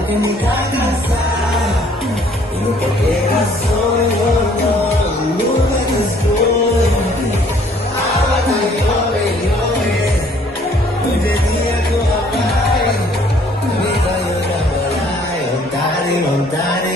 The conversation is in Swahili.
Aunque mi casa y no te quedas solo, no, nunca te estoy. Agua que llueve, hoy día tu papá, mi vida yo te volaré, lontare, lontare,